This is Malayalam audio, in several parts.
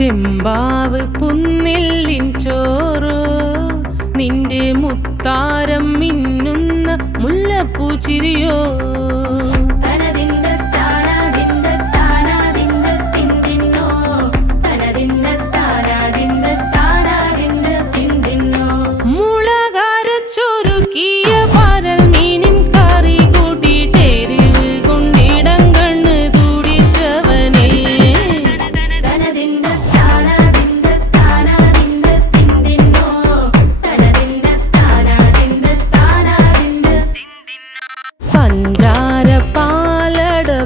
ചെമ്പാവ് പുന്നെല്ലിൻ ചോറോ നിന്റെ മുത്താരം മിന്നുന്ന മുല്ലപ്പൂച്ചിരിയോ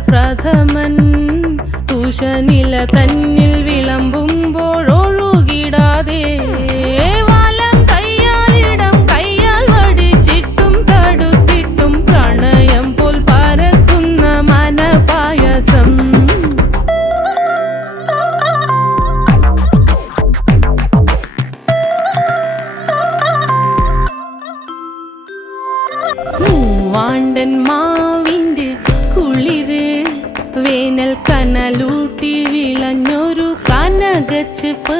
പ്രഥമൻ തുഷനില തന്നിൽ വിളമ്പുമ്പോഴൊഴുകിടാതെ വലം കയ്യാലിടം കയ്യാൽ വടിച്ചിട്ടും തടുത്തിട്ടും പ്രണയം പോൽ പരക്കുന്ന മനപായസം മൂവാണ്ടൻ മാവിന്റെ കുളിര് വേനൽ കനലൂട്ടി വിളഞ്ഞൊരു കനകച്ചെപ്പ്